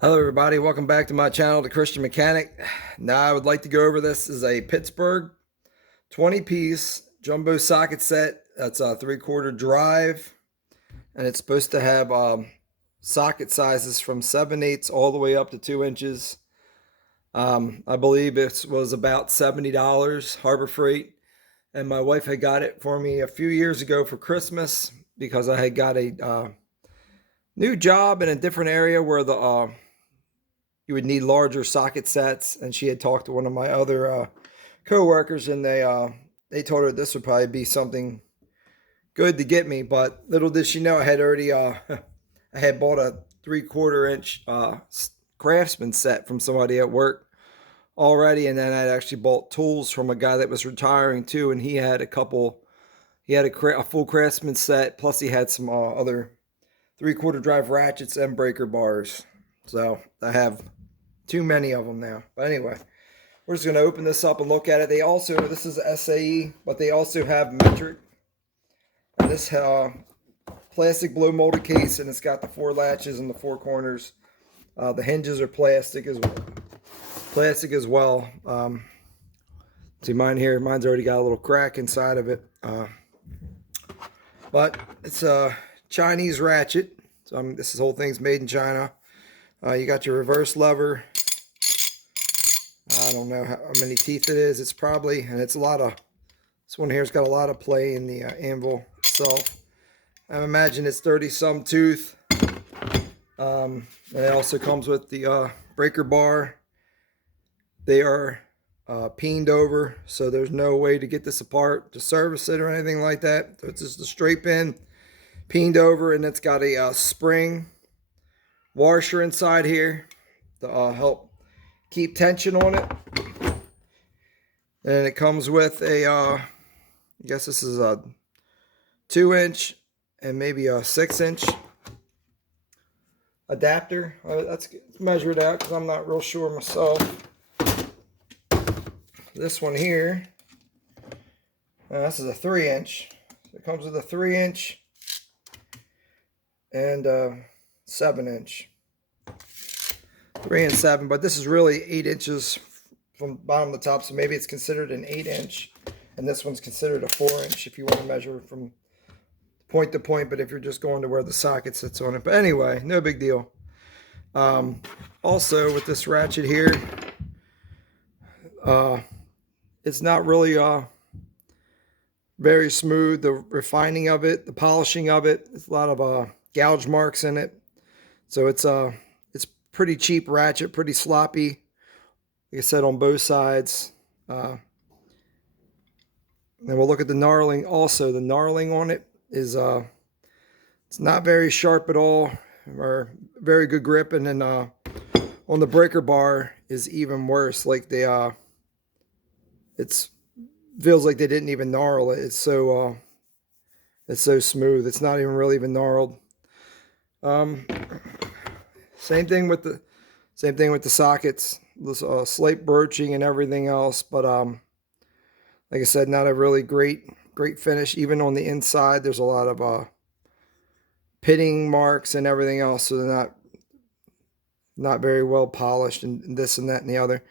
Hello everybody, welcome back to my channel, The Christian Mechanic. Now I would like to go over this is a Pittsburgh 20-piece jumbo socket set. That's a 3/4 drive, and it's supposed to have socket sizes from 7/8 all the way up to 2 inches. I believe it was about $70 Harbor Freight, and my wife had got it for me a few years ago for Christmas because I had got a new job in a different area where you would need larger socket sets, and she had talked to one of my other co-workers, and they told her this would probably be something good to get me. But little did she know I had already I had bought a 3/4 inch Craftsman set from somebody at work already, and then I'd actually bought tools from a guy that was retiring too, and he had a full Craftsman set, plus he had some other 3/4 drive ratchets and breaker bars. So I have too many of them now. But anyway, we're just going to open this up and look at it. This is SAE, but they also have metric. And this plastic blow molded case, and it's got the 4 latches in the 4 corners. The hinges are plastic as well. See mine here. Mine's already got a little crack inside of it. But it's a Chinese ratchet. So this whole thing's made in China. You got your reverse lever. I don't know how many teeth it is. It's probably, and it's this one here's got a lot of play in the anvil itself. I imagine it's 30-some tooth. And it also comes with the breaker bar. They are peened over, so there's no way to get this apart to service it or anything like that. So it's just a straight pin, peened over, and it's got a spring washer inside here to help keep tension on it. And it comes with I guess this is a 2-inch and maybe a 6-inch adapter. Let's measure it out because I'm not real sure myself. This one here, this is a 3-inch. It comes with a 3-inch and 7-inch. 3 and 7, but this is really 8 inches from bottom to top, so maybe it's considered an 8-inch, and this one's considered a 4-inch if you want to measure from point to point, but if you're just going to where the socket sits on it. But anyway, no big deal. Also, with this ratchet here, it's not really very smooth. The refining of it, the polishing of it, there's a lot of gouge marks in it. So it's pretty cheap ratchet, pretty sloppy. Like I said, on both sides. Then we'll look at the knurling. Also, the knurling on it is it's not very sharp at all, or very good grip. And then on the breaker bar is even worse. Like it feels like they didn't even gnarl it. It's so smooth. It's not even really even gnarled. Same thing with the sockets, this slate broaching and everything else. But like I said, not a really great finish. Even on the inside, there's a lot of pitting marks and everything else. So they're not very well polished, and this and that and the other.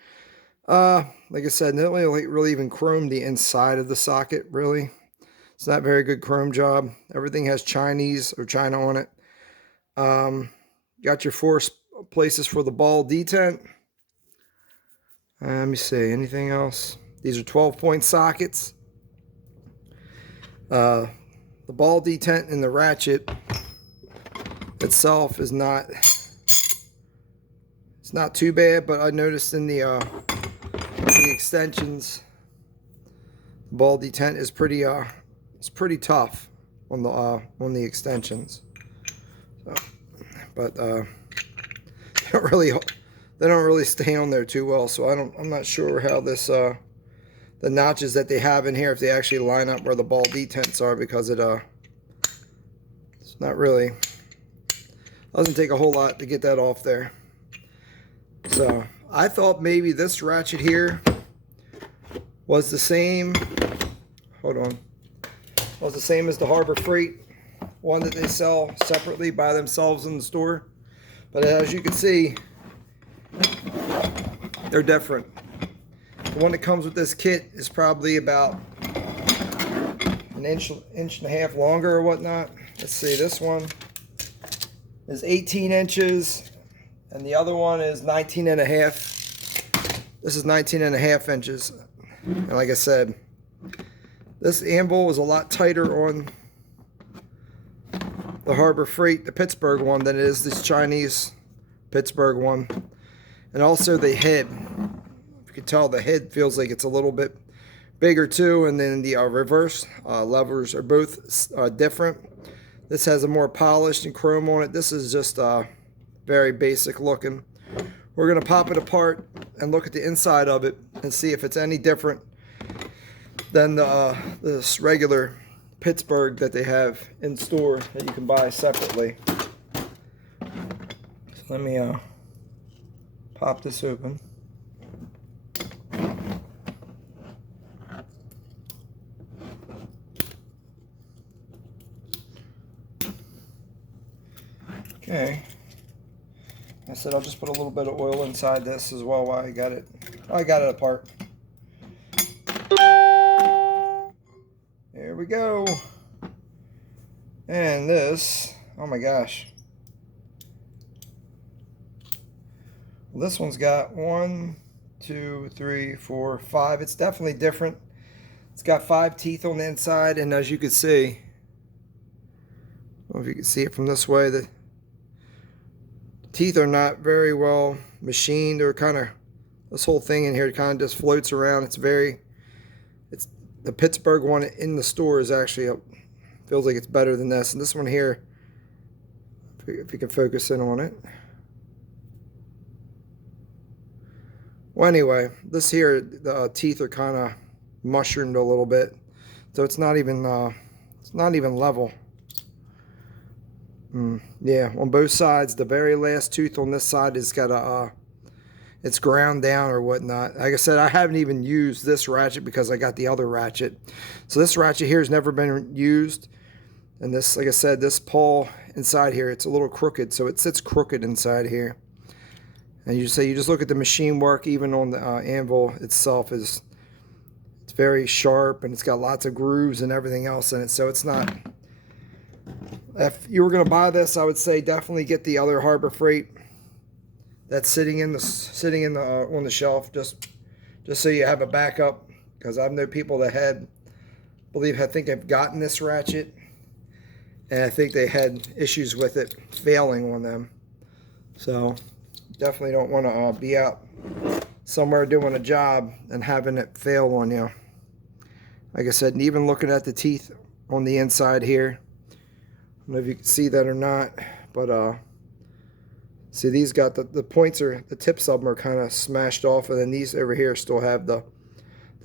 Like I said, not really even chromed the inside of the socket. Really, it's not very good chrome job. Everything has Chinese or China on it. Got your 4 places for the ball detent. Let me see, anything else? These are 12-point sockets. The ball detent in the ratchet itself is not too bad, but I noticed in the extensions, the ball detent is pretty tough on the extensions. So, but they don't really stay on there too well, so I'm not sure how this the notches that they have in here, if they actually line up where the ball detents are, because it's not really, doesn't take a whole lot to get that off there. So I thought maybe this ratchet here was the same, was the same as the Harbor Freight one that they sell separately by themselves in the store. But as you can see, They're different. The one that comes with this kit is probably about an inch and a half longer or whatnot. Let's see, this one is 18 inches and the other one is 19 and a half. This is 19 and a half inches. And like I said, this anvil is a lot tighter on the Harbor Freight, the Pittsburgh one, than it is this Chinese Pittsburgh one. And also the head. You can tell the head feels like it's a little bit bigger too. And then the reverse levers are both different. This has a more polished and chrome on it. This is just very basic looking. We're going to pop it apart and look at the inside of it and see if it's any different than this regular Pittsburgh that they have in store that you can buy separately. So let me pop this open. Okay. I said I'll just put a little bit of oil inside this as well while I got it. I got it apart. There we go. And this, oh my gosh. Well, this one's got 1, 2, 3, 4, 5. It's definitely different. It's got 5 teeth on the inside, and as you can see, I don't know if you can see it from this way, the teeth are not very well machined. Or kind of, this whole thing in here kind of just floats around. It's the Pittsburgh one in the store is actually feels like it's better than this. And this one here, if you can focus in on it. Well, anyway, this here, the teeth are kind of mushroomed a little bit, so it's not even level. Yeah, on both sides. The very last tooth on this side has got a it's ground down or whatnot. Like I said, I haven't even used this ratchet because I got the other ratchet. So this ratchet here has never been used. And this, like I said, this pawl inside here, it's a little crooked, so it sits crooked inside here. And you just look at the machine work, even on the anvil itself, it's very sharp, and it's got lots of grooves and everything else in it. So it's not. If you were going to buy this, I would say definitely get the other Harbor Freight that's sitting on the shelf, just so you have a backup. Because I've known people that I think have gotten this ratchet, and I think they had issues with it failing on them. So definitely don't want to be out somewhere doing a job and having it fail on you. Like I said, and even looking at the teeth on the inside here, I don't know if you can see that or not, but see, these got the points, are the tips of them are kind of smashed off, and then these over here still have the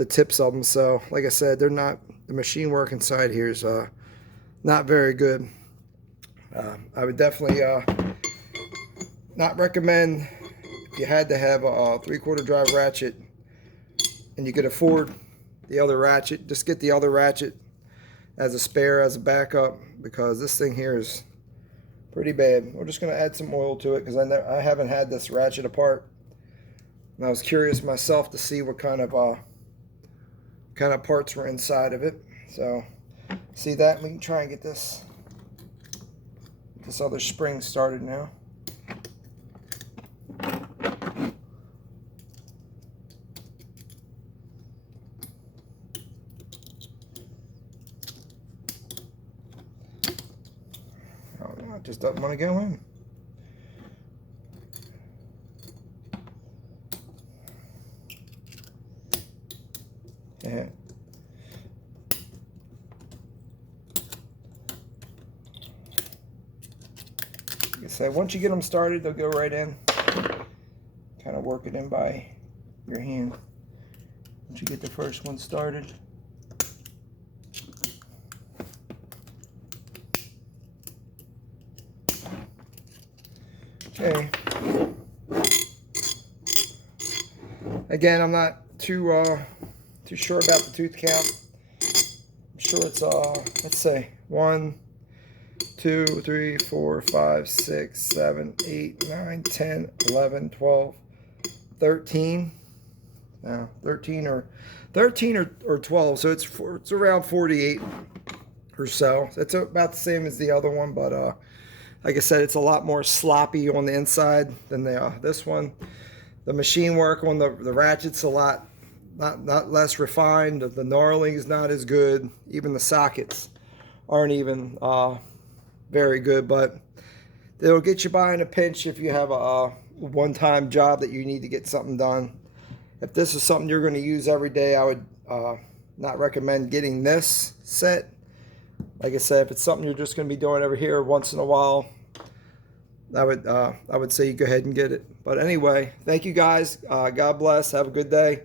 tips of them. So like I said, they're not, the machine work inside here is not very good. I would definitely not recommend, if you had to have a 3/4 drive ratchet and you could afford the other ratchet, just get the other ratchet as a spare, as a backup, because this thing here is pretty bad. We're just going to add some oil to it because I haven't had this ratchet apart, and I was curious myself to see what kind of parts were inside of it. So see that, we can try and get this other spring started now. It just doesn't want to go in. Yeah. Like I said, once you get them started, they'll go right in. Kind of work it in by your hand. Once you get the first one started. Okay. Again, I'm not too sure about the tooth count. I'm sure it's let's say 1, 2, 3, 4, 5, 6, 7, 8, 9, 10, 11, 12, 13. 13 or 12, so it's around 48 or so. It's about the same as the other one, but like I said, it's a lot more sloppy on the inside than this one. The machine work on the ratchet's a lot not less refined. The knurling is not as good. Even the sockets aren't even very good, but it'll get you by in a pinch if you have a one-time job that you need to get something done. If this is something you're going to use every day, I would not recommend getting this set. Like I said, if it's something you're just going to be doing over here once in a while, I would say you go ahead and get it. But anyway, thank you guys. God bless. Have a good day.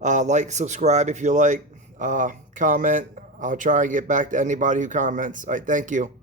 Like, subscribe if you like. Comment. I'll try and get back to anybody who comments. All right, thank you.